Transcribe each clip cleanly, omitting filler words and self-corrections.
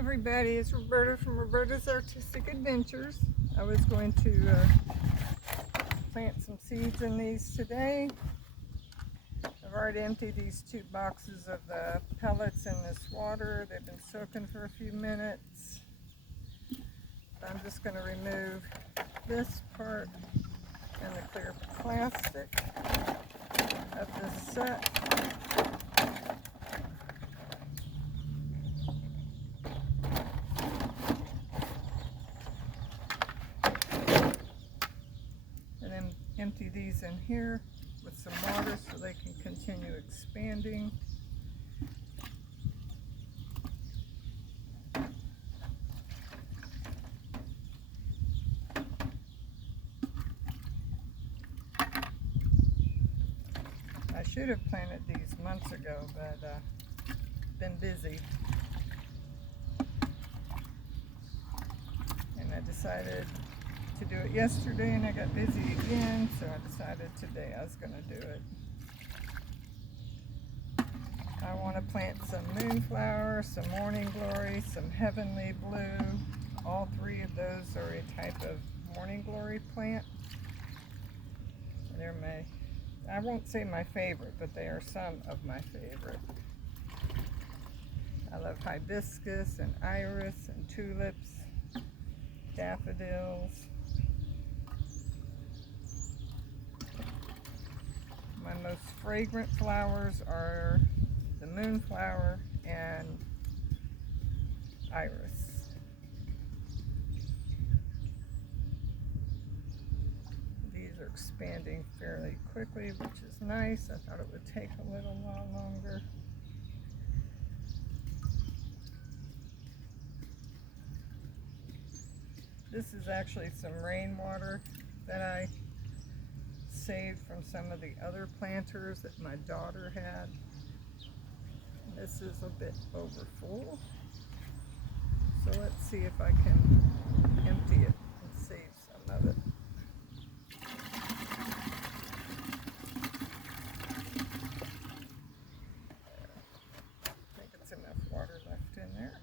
Everybody, it's Roberta from Roberta's Artistic Adventures. I was going to plant some seeds in these today. I've already emptied these 2 boxes of the pellets in this water. They've been soaking for a few minutes. I'm just going to remove this part and the clear plastic of this set. Empty these in here with some water so they can continue expanding. I should have planted these months ago, but been busy. And I decided to do it yesterday and I got busy again, so I decided today I was going to do it. I want to plant some moonflower, some morning glory, some heavenly blue. All 3 of those are a type of morning glory plant. They're I won't say my favorite, but they are some of my favorite. I love hibiscus and iris and tulips, daffodils. My most fragrant flowers are the moonflower and iris. These are expanding fairly quickly, which is nice. I thought it would take a little while longer. This is actually some rainwater that I saved from some of the other planters that my daughter had. This is a bit over full, so let's see if I can empty it and save some of it. I think it's enough water left in there.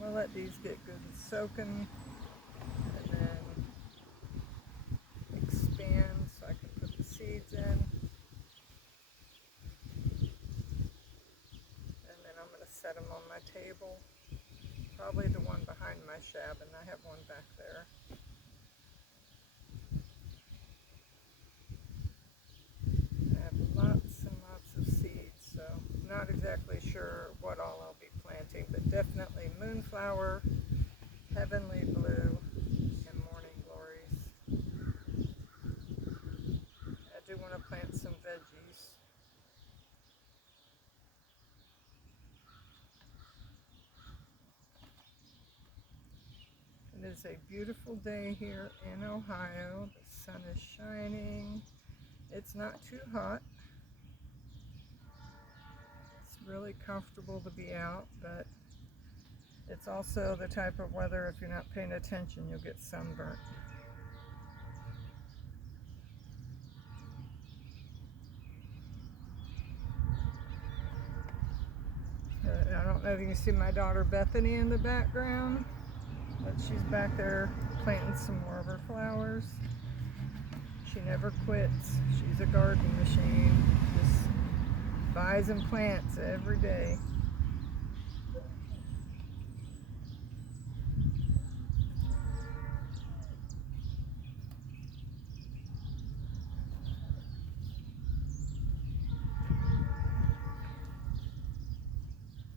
We'll let these get good and soaking and then expand so I can put the seeds in. And then I'm going to set them on my table. Probably the one behind my shab, and I have one back there. I have lots and lots of seeds, so not exactly sure what all I'll be planting, but definitely moonflower, heavenly blue, and morning glories. I do want to plant some veggies. It is a beautiful day here in Ohio. The sun is shining. It's not too hot. It's really comfortable to be out, but it's also the type of weather, if you're not paying attention, you'll get sunburnt. I don't know if you can see my daughter Bethany in the background, but she's back there planting some more of her flowers. She never quits. She's a garden machine. Just buys and plants every day.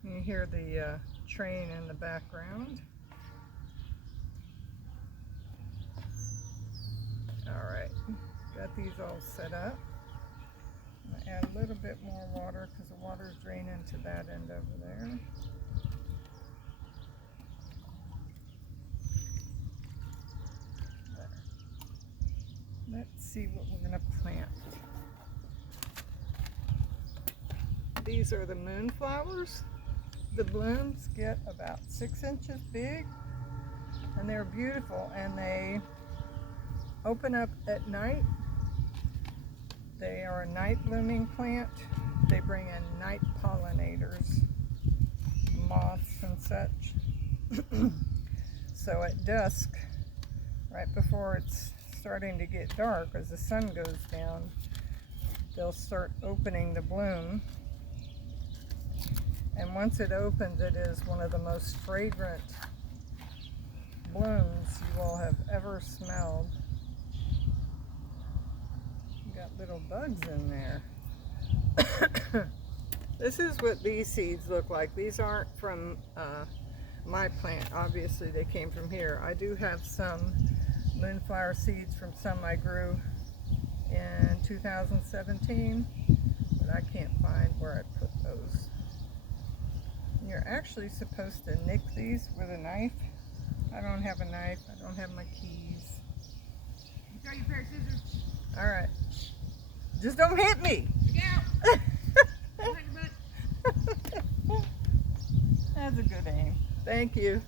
You hear the train in the background. Alright, got these all set up. I'm going to add a little bit more water because the water is draining to that end over there. Let's see what we're going to plant. These are the moonflowers. the blooms get about 6 inches big, and they're beautiful, and they open up at night. They are a night blooming plant. They bring in night pollinators, moths and such. So at dusk, right before it's starting to get dark, as the sun goes down, they'll start opening the bloom. And once it opens, it is one of the most fragrant blooms you all have ever smelled. You got little bugs in there. This is what these seeds look like. These aren't from my plant. Obviously they came from here. I do have some moonflower seeds from some I grew in 2017, but I can't find where I put those. You're actually supposed to nick these with a knife. I don't have a knife. I don't have my keys. You got your pair of scissors. All right. Just don't hit me. Look out. That's a good aim. Thank you.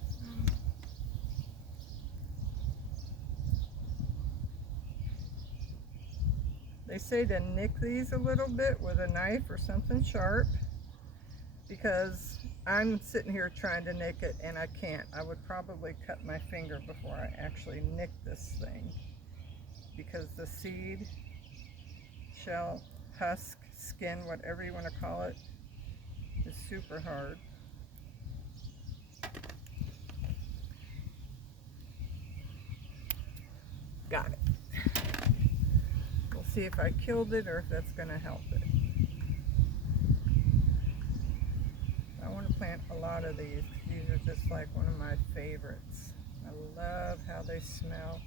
They say to nick these a little bit with a knife or something sharp, because I'm sitting here trying to nick it and I can't. I would probably cut my finger before I actually nick this thing, because the seed, shell, husk, skin, whatever you want to call it, is super hard. Got it. We'll see if I killed it or if that's going to help it. I want to plant a lot of these. These are just like one of my favorites. I love how they smell.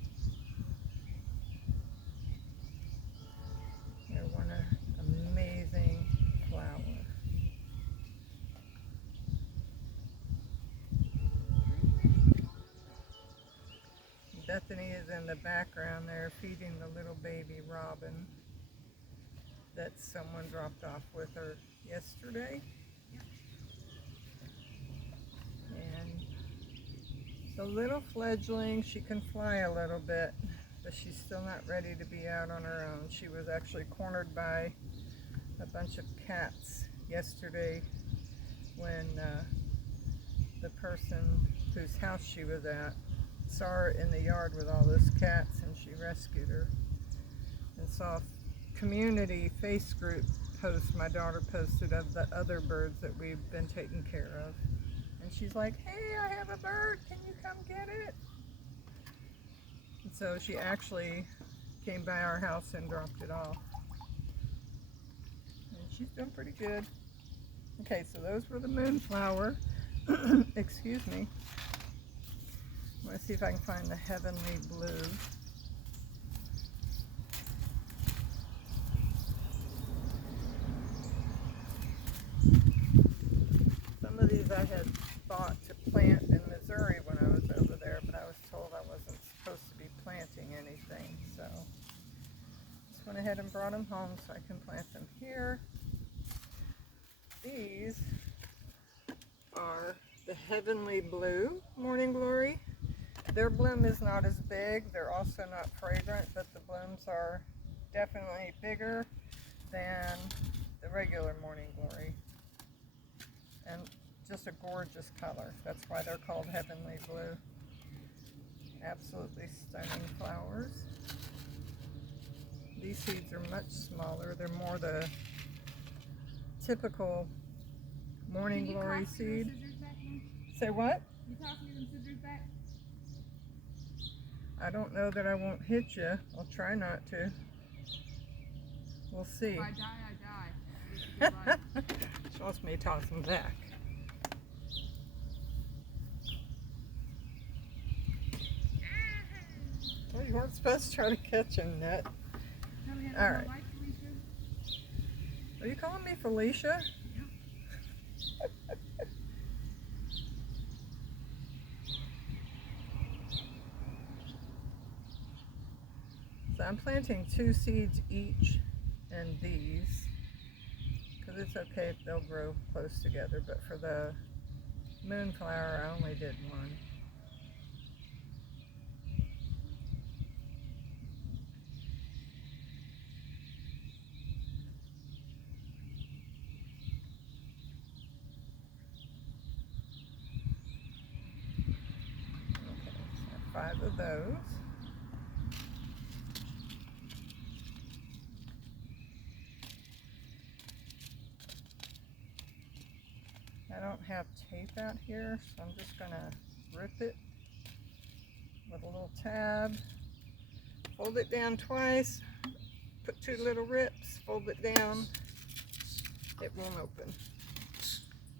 They're one amazing flower. Bethany is in the background there feeding the little baby robin that someone dropped off with her yesterday. And the little fledgling, she can fly a little bit, but she's still not ready to be out on her own. She was actually cornered by a bunch of cats yesterday when the person whose house she was at saw her in the yard with all those cats, and she rescued her. And saw a community face group post my daughter posted of the other birds that we've been taking care of. And she's like, hey, I have a bird, can you come get it? And so she actually came by our house and dropped it off. And she's doing pretty good. Okay, so those were the moonflower. Excuse me. I want to see if I can find the heavenly blue. Some of these I had thought to plant in Missouri when I was over there, but I was told I wasn't supposed to be planting anything, so just went ahead and brought them home so I can plant them here. These are the heavenly blue morning glory. Their bloom is not as big. They're also not fragrant, but the blooms are definitely bigger than the regular morning glory. And just a gorgeous color. That's why they're called heavenly blue. Absolutely stunning flowers. These seeds are much smaller. They're more the typical morning glory seed. Say what? You tossing them scissors back? I don't know that I won't hit you. I'll try not to. We'll see. If I die, I die. She wants me to toss them back. Well, you weren't supposed to try to catch him, Nut. All right. Are you calling me Felicia? So I'm planting 2 seeds each in these, because it's okay if they'll grow close together, but for the Moonflower, I only did one. Okay, so 5 of those. I don't have tape out here, so I'm just gonna rip it with a little tab, fold it down twice, put 2 little rips, fold it down. It won't open.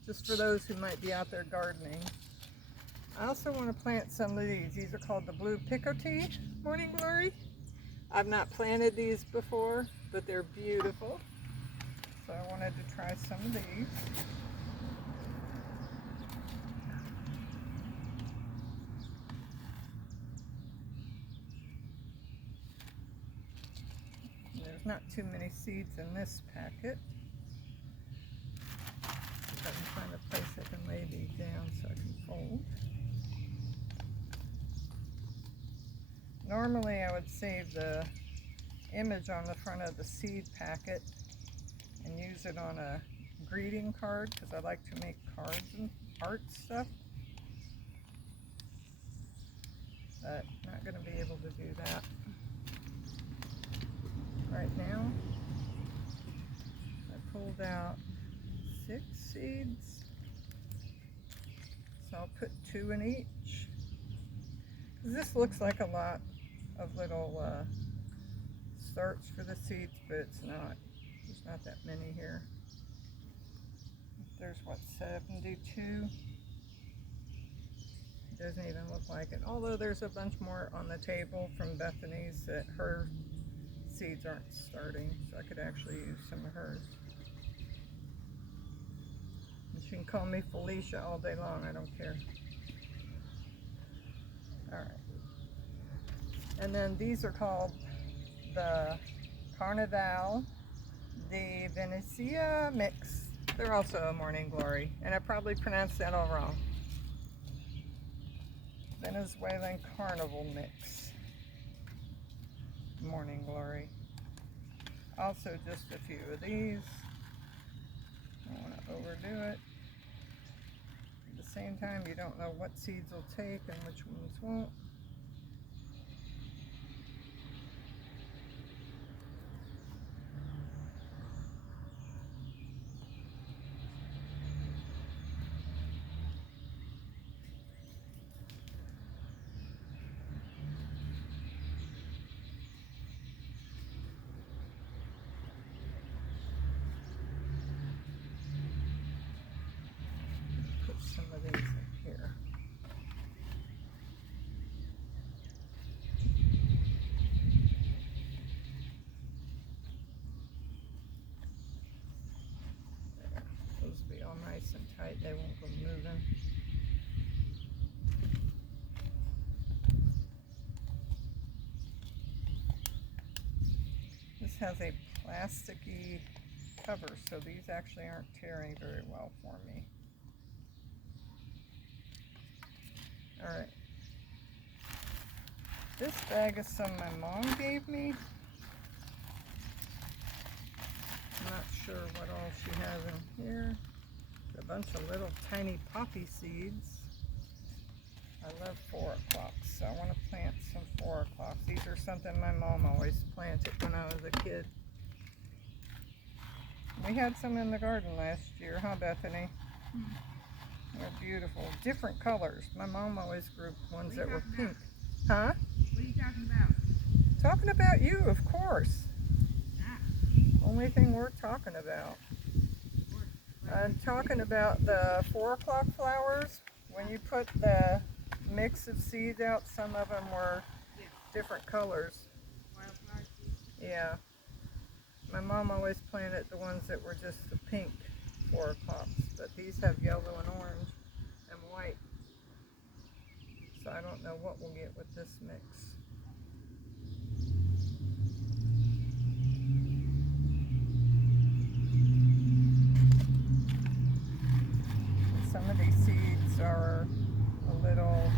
Just for those who might be out there gardening. I also want to plant some of these. These are called the blue picotee morning glory. I've not planted these before, but they're beautiful. So I wanted to try some of these. There's not too many seeds in this packet. If I can find a place I can lay these down so I can fold. Normally I would save the image on the front of the seed packet and use it on a greeting card because I like to make cards and art stuff. But not going to be able to do that right now. I pulled out 6 seeds, so I'll put 2 in each. This looks like a lot of little starts for the seeds, but it's not. There's not that many here. There's what, 72? Doesn't even look like it. Although there's a bunch more on the table from Bethany's that her seeds aren't starting, so I could actually use some of hers. And she can call me Felicia all day long, I don't care. Alright. And then these are called the Carnival de Venecia mix. They're also a morning glory, and I probably pronounced that all wrong. Venezuelan Carnival mix. Morning glory. Also just a few of these. I don't want to overdo it. At the same time, you don't know what seeds will take and which ones won't. Put some of these in here. There. Those will be all nice and tight. They won't go moving. This has a plasticky cover, so these actually aren't tearing very well for me. Alright. This bag is some my mom gave me. I'm not sure what all she has in here. A bunch of little tiny poppy seeds. I love 4 o'clocks, so I want to plant some 4 o'clocks. These are something my mom always planted when I was a kid. We had some in the garden last year, huh, Bethany? They're beautiful. Different colors. My mom always grew ones that were pink. Huh? What are you talking about? Talking about you, of course. Ah, Only thing we're talking about. of course. I'm talking about the 4 o'clock flowers. When you put the mix of seeds out, some of them were Yes. different colors. Wildflower seeds. Yeah. My mom always planted the ones that were just the pink 4 o'clocks, but these have yellow and orange and white. So I don't know what we'll get with this mix. Some of these seeds are a little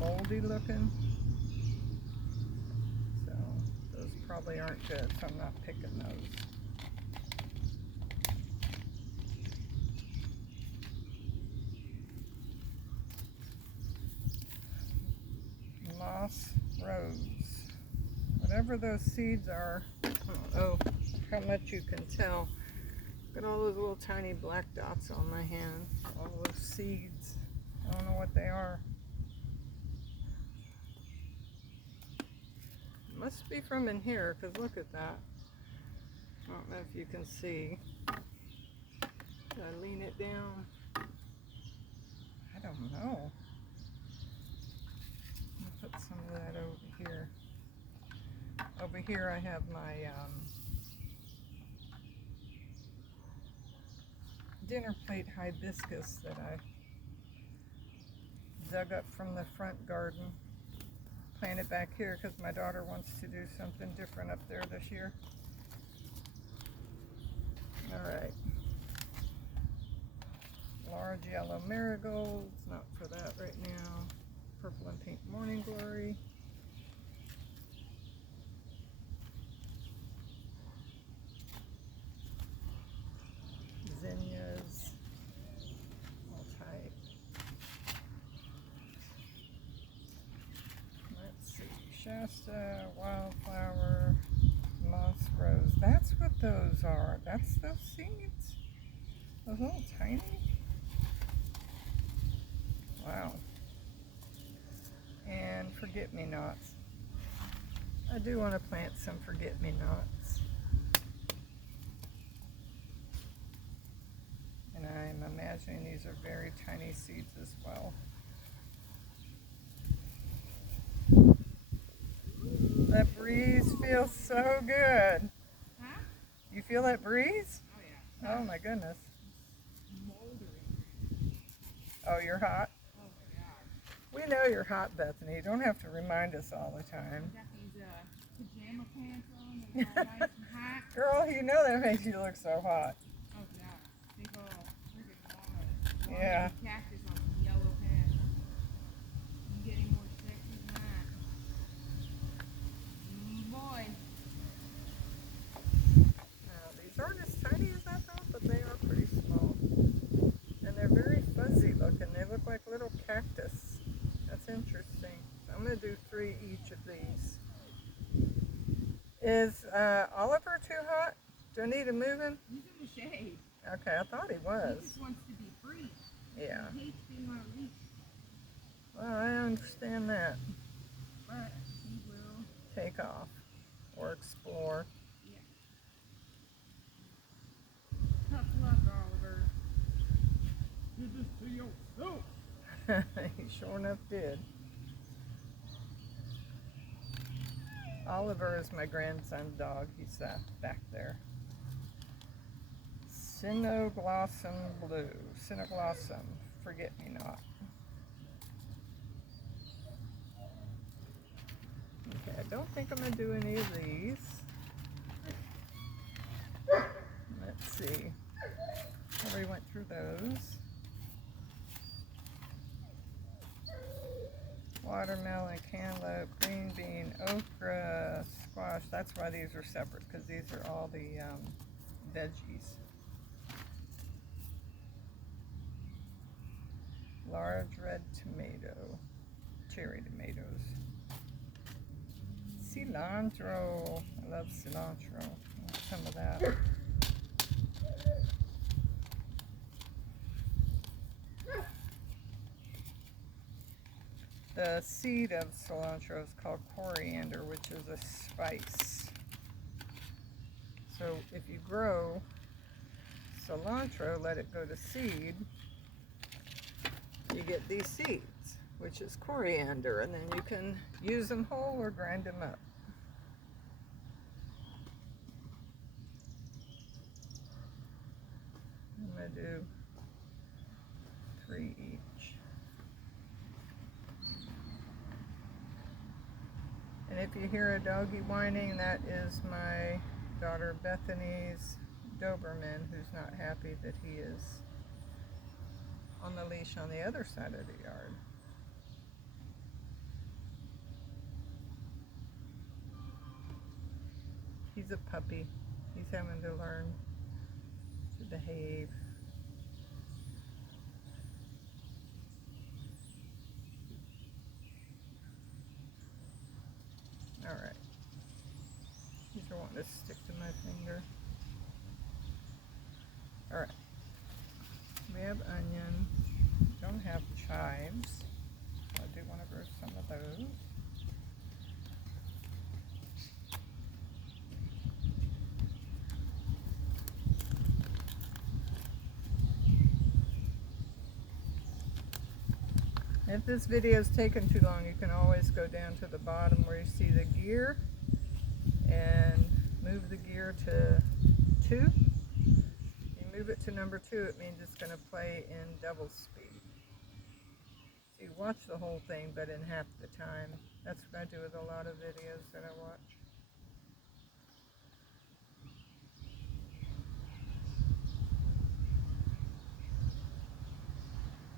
moldy looking. So those probably aren't good, so I'm not picking those. Moss rose. Whatever those seeds are, I don't know how much you can tell. Look at all those little tiny black dots on my hand. All those seeds. I don't know what they are. Must be from in here, because look at that. I don't know if you can see. Did I lean it down? I don't know. I'll put some of that over here. Over here I have my dinner plate hibiscus that I dug up from the front garden. Planted back here because my daughter wants to do something different up there this year. Alright. Large yellow marigolds, not for that right now. Purple and pink morning glory. Zinnias, all type. Let's see, Shasta, wildflower, moss rose. That's what those are. That's those seeds. Those little tiny. Wow. And forget-me-nots. I do want to plant some forget-me-nots. And I'm imagining these are very tiny seeds as well. That breeze feels so good. Huh? You feel that breeze? Oh yeah. Oh my goodness. Moldering. Oh, you're hot? Oh my god. We know you're hot, Bethany. You don't have to remind us all the time. I got these pajama pants on. They're all nice and hot. Girl, you know that makes you look so hot. Oh god. Big old friggin' walnut. Yeah. Cactus on some yellow pants. You get any more sexy than that? Boy. Now, these aren't as tiny as I thought, but they are pretty small. And they're very fuzzy looking. They look like little cactus. That's interesting. So I'm going to do 3 each of these. Is Oliver too hot? Do I need to move him? He's in the shade. Okay, I thought he He was. just wants to be free. Yeah. He hates being on a leash. Well, I understand that. But he will. Take off or explore. Yeah. Tough luck, Oliver. Did this to yourself. He sure enough did. Oliver is my grandson's dog. He's back there. Cinnoglossum blue. Cinnoglossum. Forget-me-not. Okay, I don't think I'm going to do any of these. Let's see. Already went through those. Watermelon, cantaloupe, green bean, okra, squash. That's why these are separate, because these are all the veggies. Large red tomato, cherry tomatoes. Cilantro. I love cilantro. Some of that. The seed of cilantro is called coriander, which is a spice. So if you grow cilantro, let it go to seed, you get these seeds, which is coriander, and then you can use them whole or grind them up. I'm going to do 3 each. And if you hear a doggy whining, that is my daughter Bethany's Doberman, who's not happy that he is on the leash on the other side of the yard. He's a puppy. He's having to learn to behave. Alright. These are wanting to stick to my finger. Alright. We have onion. Don't have chives. I do want to grow some of those. If this video is taking too long, you can always go down to the bottom where you see the gear and move the gear to 2. You move it to number 2, it means it's going to play in double speed. So you watch the whole thing, but in half the time. That's what I do with a lot of videos that I watch.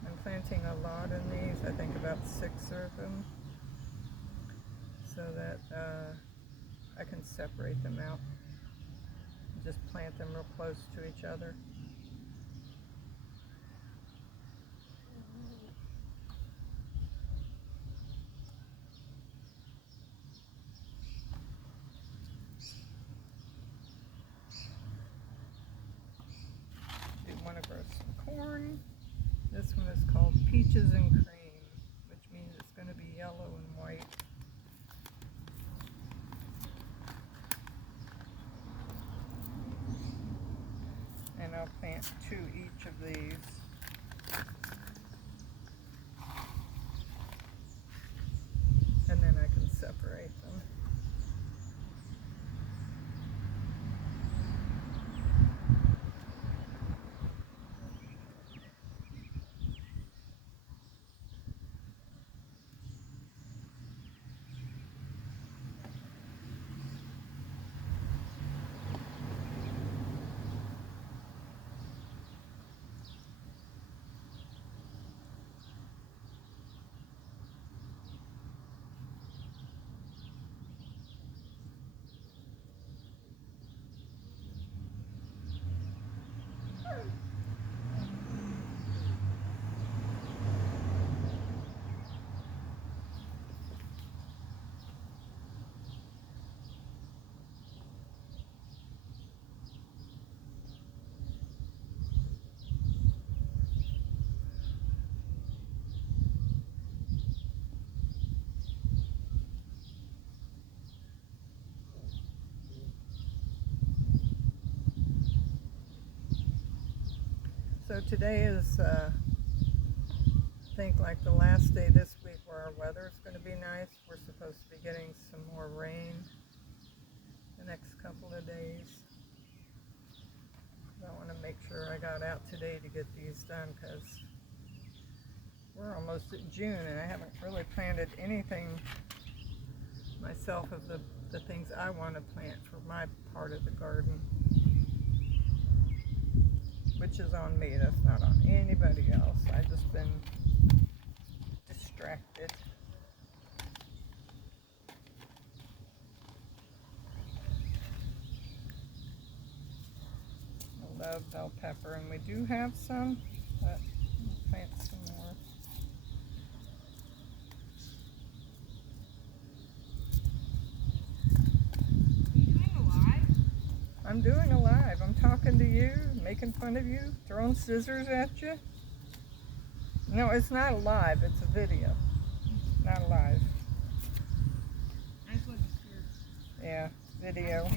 I'm planting a lot in these, I think about 6 of them, so that I can separate them out. Just plant them real close to each other. You want to grow some corn. This one is called Peaches and Cream, which means it's going to be yellow and white. And I'll plant 2 each of these. And then I can separate them. So today is, I think, like the last day this week where our weather is going to be nice. We're supposed to be getting some more rain the next couple of days. I want to make sure I got out today to get these done because we're almost at June and I haven't really planted anything myself of the things I want to plant for my part of the garden. Which is on me, that's not on anybody else. I've just been distracted. I love bell pepper, and we do have some, but we'll plant some more. I'm doing a live. I'm talking to you, making fun of you, throwing scissors at you. No, it's not a live. It's a video. Not a live. That's what the skirt. Yeah, video.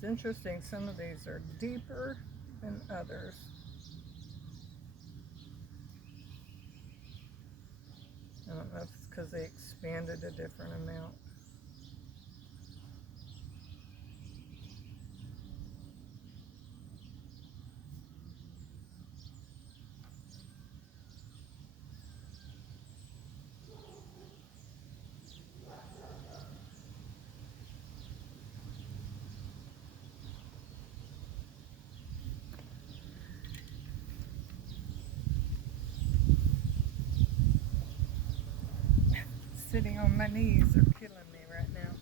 It's interesting, some of these are deeper than others. I don't know if it's because they expanded a different amount. Sitting on my knees are killing me right now.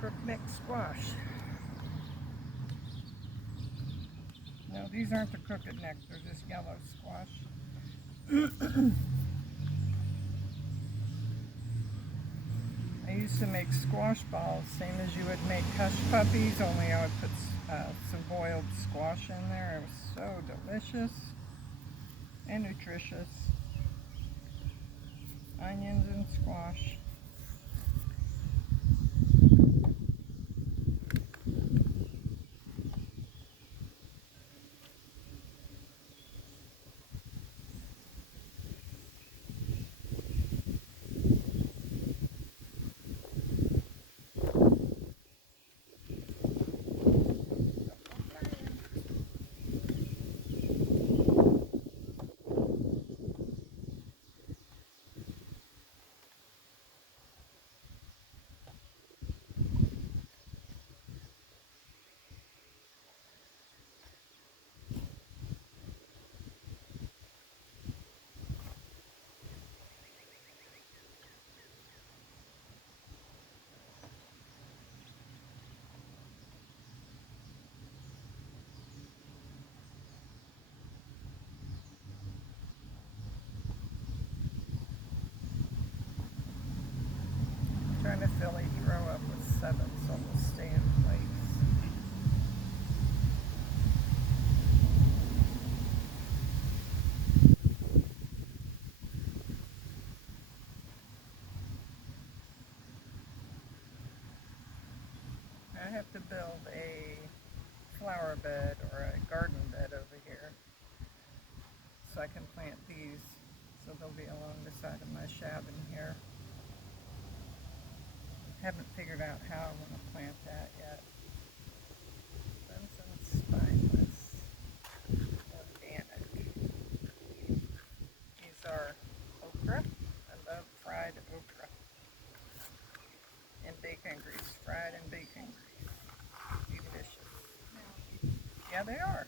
Crookneck squash. No, these aren't the crooked neck, they're just yellow squash. I used to make squash balls, same as you would make hush puppies, only I would put some boiled squash in there. It was so delicious and nutritious. Onions and squash. Trying to fill each row up with 7 so it'll stay in place. I have to build a flower bed or a garden bed over here so I can plant these, so they'll be along the side of my cabin here. Haven't figured out how I want to plant that yet. Crimson spineless, organic. These are okra. I love fried okra. And bacon grease, fried and bacon grease. Delicious. Yeah, they are.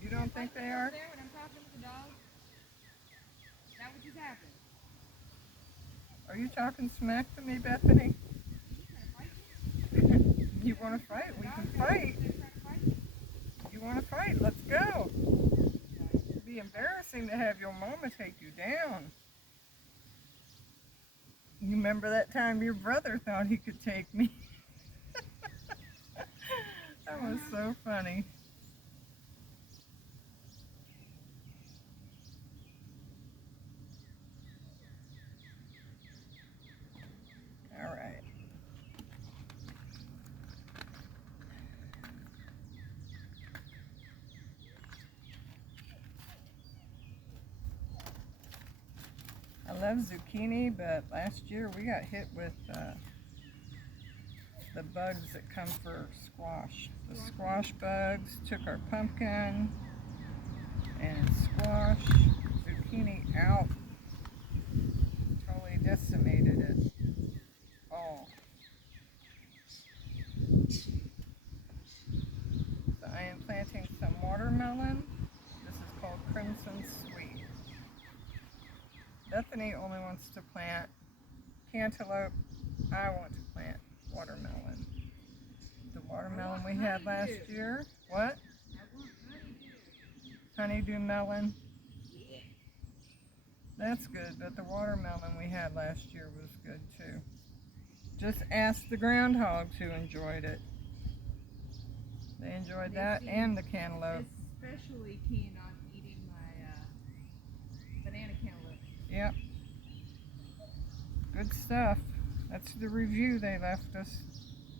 You don't think they are? There when I'm talking with the dog. Is that what just happened? Are you talking smack to me, Bethany? You want to fight? We can fight. You want to fight? Let's go. It'd be embarrassing to have your mama take you down. You remember that time your brother thought he could take me? That was so funny. All right. I love zucchini, but last year we got hit with the bugs that come for squash. The squash bugs took our pumpkin and squash, zucchini out. Totally decimated it all. So I am planting some watermelon. This is called Crimson Sweet. Bethany only wants to plant cantaloupe. I want to plant watermelon. The watermelon we had last year. What? Honeydew melon. That's good, but the watermelon we had last year was good too. Just ask the groundhogs who enjoyed it. They enjoyed They that seem and the cantaloupe. especially keen on eating my banana cantaloupe. Yep. Good stuff. That's the review they left us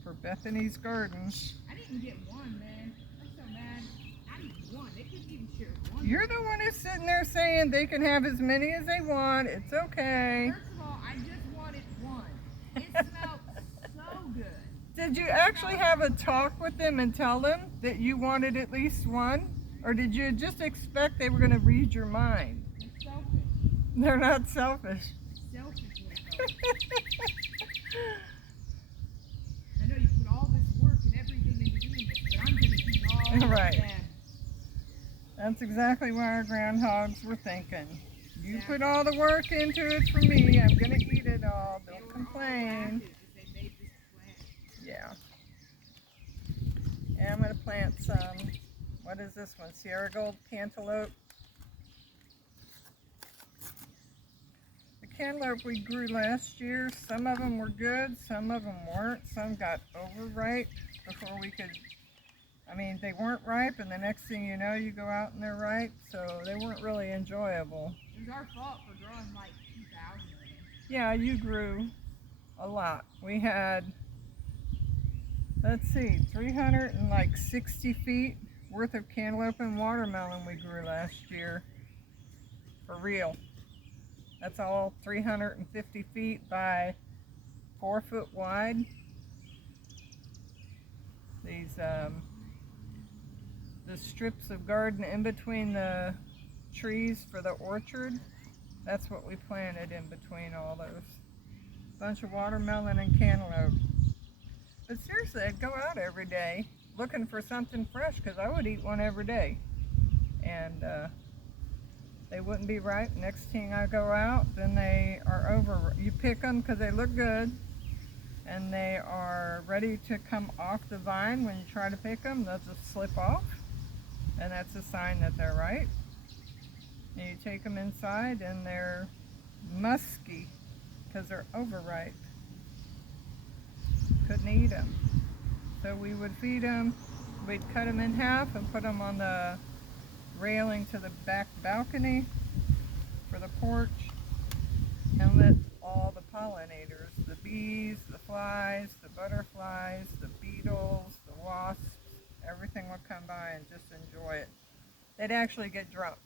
for Bethany's garden. I didn't get one, man. I'm so mad. Not even one. They couldn't even share one. You're the one who's sitting there saying they can have as many as they want. It's okay. First of all, I just wanted one. It smelled so good. Did you actually have a talk with them and tell them that you wanted at least one? Or did you just expect they were going to read your mind? They're selfish. They're not selfish. Selfish little fellas. I know you put all this work and everything into doing this, but I'm going to keep all Right. of them. That's exactly what our groundhogs were thinking. You put all the work into it for me. I'm going to eat it all. They Don't were complain. all active as they made this plan. Yeah. And I'm going to plant some, what is this one? Sierra Gold cantaloupe. The cantaloupe we grew last year, some of them were good, some of them weren't. Some got overripe before we could, I mean, they weren't ripe, and the next thing you know, you go out and they're ripe, so they weren't really enjoyable. It was our fault for growing like 2,000 of them. Yeah, you grew a lot. We had, let's see, 360 feet worth of cantaloupe and watermelon we grew last year. For real. That's all 350 feet by 4 foot wide. These, the strips of garden in between the trees for the orchard, that's what we planted in between all those. Bunch of watermelon and cantaloupe. But seriously, I'd go out every day looking for something fresh because I would eat one every day. And they wouldn't be ripe. Next thing I go out, then they are over. You pick them because they look good. And they are ready to come off the vine. When you try to pick them, they'll just slip off. And that's a sign that they're ripe. And you take them inside and they're musky because they're overripe. Couldn't eat them. So we would feed them. We'd cut them in half and put them on the railing to the back balcony for the porch and let all the pollinators, the bees, the flies, the butterflies, the beetles, the wasps, everything would come by and just enjoy it. They'd actually get drunk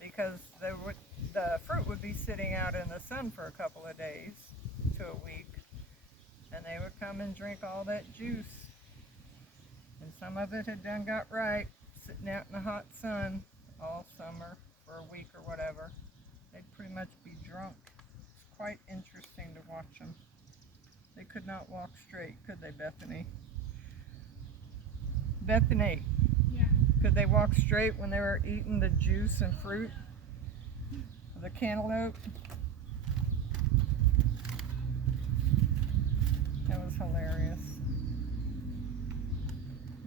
because the fruit would be sitting out in the sun for a couple of days to a week, and they would come and drink all that juice. And some of it had done got ripe, sitting out in the hot sun all summer for a week or whatever. They'd pretty much be drunk. It's quite interesting to watch them. They could not walk straight, could they, Bethany? Bethany, Yeah. could they walk straight when they were eating the juice and fruit of the cantaloupe? That was hilarious.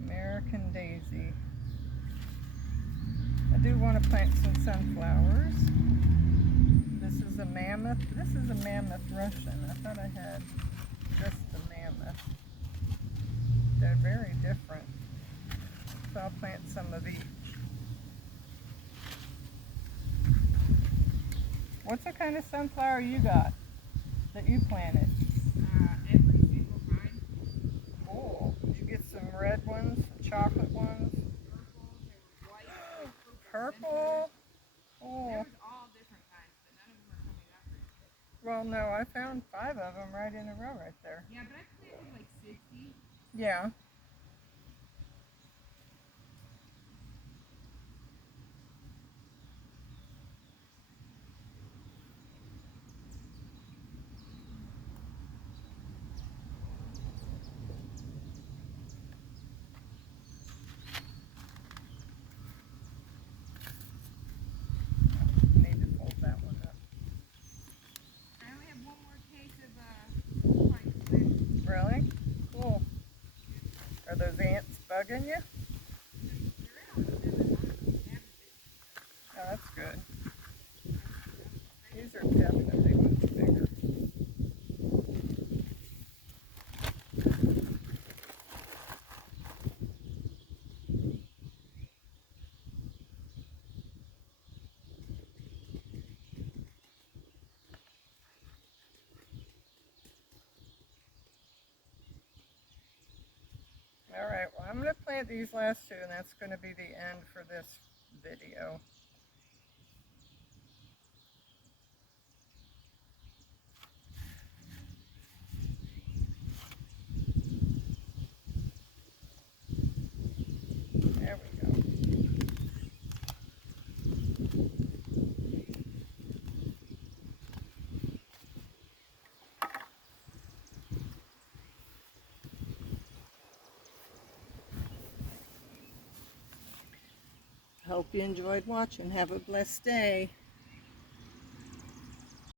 American daisy. I do want to plant some sunflowers. This is a mammoth. This is a mammoth Russian. I thought I had just the mammoth. They're very different. So I'll plant some of each. What's the kind of sunflower you got that you planted? Every single kind. Cool. Did you get some red ones, chocolate ones? Purple, they were white, like Purple. Cool. There was all different kinds, but none of them are coming up right now. Well, no, I found 5 of them right in a row right there. Yeah, but I planted like 60. Yeah. Need to fold that one up. I only have one more case of pipes left. Really? Cool. Are those ants bugging you? They're out, but they're not inhabited. Oh, that's good. These are definitely much bigger. get these last two, and that's going to be the end for this video. There we go. Hope you enjoyed watching. Have a blessed day.